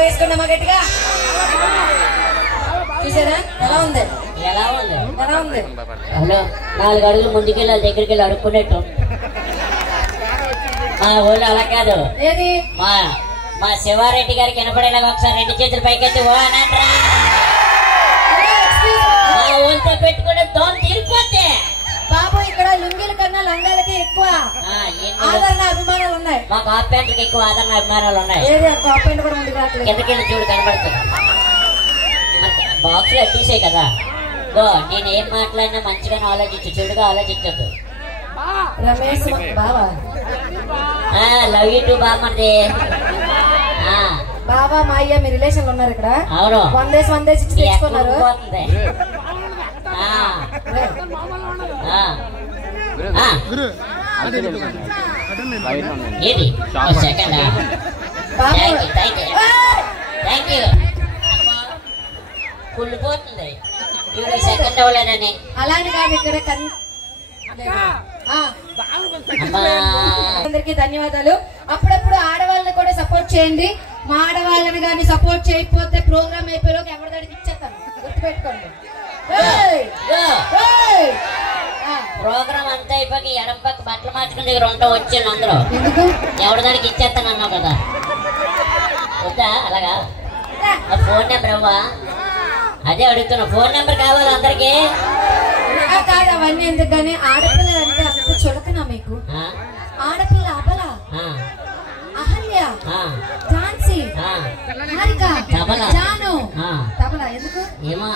వేసుకున్నామా గట్టిగా చూసారా ఎలా ఉంది ఎలా ఉంది ఎలా ఉంది హలో 4 అడుగులు ముందుకెళ్ళి వాళ్ళ దగ్గరికి వెళ్ళి అడుక్కునేట్టు మా ఊళ్ళో అలా కాదు ఏది మా శివారెడ్డి గారికి వినపడేలాగా ఒకసారి 2 చేతులు పైకెత్తి ఓ అనంట్రా మా ఊళ్ళతో పెట్టుకునే దోమ తీరిపోతే బాబు ఇక్కడ లుంగీల కన్నా లంగాలకి ఎక్కువ ఆదరణ అభిమానాలు ఉన్నాయి మాకు హాఫ్ ప్యాంట్లకి ఎక్కువ ఆదరణ అభిమానాలు ఉన్నాయి ఏది హాఫ్ ప్యాంట్ కూడా ముందుకు రావట్లేదు కిందకెళ్ళి చూడు కనబడుతుంది బాక్స్ లో తీసేయి కదా గో నేను ఏం మాట్లాడినా మంచిగానే ఆలోచించు చెడుగా ఆలోచించద్దు రమేష్ బావా లవ్ యూ టూ బామ్మది బాబా మా అయ్య మీ రిలేషన్ ఉన్నారు ఇక్కడ అవును 1 days తెచ్చుకున్నారు ఏది సెకండ్ థ్యాంక్ యూ కుళ్ళిపోతుంది సెకండ్ అవ్వలేనని అలానే కాదు ఇక్కడ అందరికి ధన్యవాదాలు అప్పుడప్పుడు ఆడవాళ్ళని కూడా సపోర్ట్ చేయండి మా ఆడవాళ్ళని కానీ సపోర్ట్ చేయకపోతే ప్రోగ్రామ్ అయిపోయేలోకి ఎవరి దానికి ఇచ్చేస్తాను గుర్తుపెట్టుకోండి ప్రోగ్రామ్ అంతా అయిపోయి ఎడం పక్క బట్టలు మార్చుకుని దగ్గర ఉంటాం వచ్చాను అందరూ ఎవరి దానికి ఇచ్చేస్తాను అన్నావు కదా వద్దా అలాగా ఫోన్ నెంబర్ అవ్వా అదే అడుగుతున్నా ఫోన్ నెంబర్ కావాలి అందరికి కాదు అవన్నీ ఎందుకు కానీ ఆడపిల్లలు అంటే అంత చులకనా మీకు ఆడపిల్ల అబల అహల్య ఝాన్సీ హారిక జాను తబలా ఎందుకు ఏమో